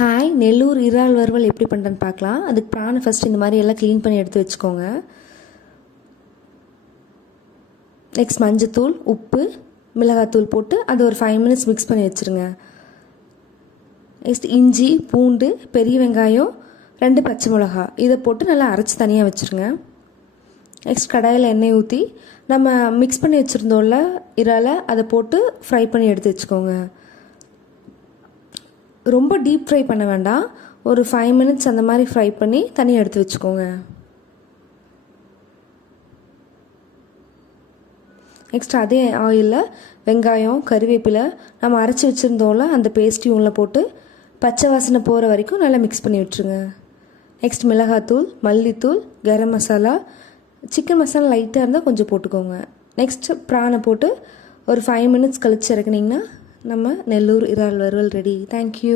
Hi, Nellore இறால் வறுவல் எப்படி பண்ணுறேன்னு பார்க்கலாம். அதுக்கு ப்ரானை ஃபஸ்ட் இந்த மாதிரி எல்லாம் க்ளீன் பண்ணி எடுத்து வச்சுக்கோங்க. நெக்ஸ்ட் மஞ்சத்தூள், உப்பு, மிளகாத்தூள் போட்டு அது ஒரு 5 minutes மிக்ஸ் பண்ணி வச்சுருங்க. நெக்ஸ்ட் இஞ்சி, பூண்டு, பெரிய வெங்காயம், 2 பச்சை மிளகா இதை போட்டு நல்லா அரைச்சி தனியாக வச்சுருங்க. நெக்ஸ்ட் கடாயில் எண்ணெய் ஊற்றி நம்ம மிக்ஸ் பண்ணி வச்சுருந்தோம்ல இறாலை அதை போட்டு ஃப்ரை பண்ணி எடுத்து வச்சுக்கோங்க. ரொம்ப டீப் ஃப்ரை பண்ண வேண்டாம், ஒரு 5 minutes அந்த மாதிரி ஃப்ரை பண்ணி தனியாக எடுத்து வச்சுக்கோங்க. நெக்ஸ்ட் அதே ஆயிலில் வெங்காயம், கருவேப்பிலை, நம்ம அரைச்சி வச்சுருந்தோம்ல அந்த பேஸ்ட்டையும் உள்ள போட்டு பச்சை வாசனை போகிற வரைக்கும் நல்லா மிக்ஸ் பண்ணி விட்டுருங்க. நெக்ஸ்ட் மிளகாத்தூள், மல்லித்தூள், கரம் மசாலா, சிக்கன் மசாலா லைட்டாக இருந்தால் கொஞ்சம் போட்டுக்கோங்க. நெக்ஸ்ட் ப்ரானை போட்டு ஒரு 5 minutes கழிச்சு இறக்குனிங்கன்னா நம்ம நெல்லூர் இறால் வறுவல் ரெடி. தேங்க்யூ.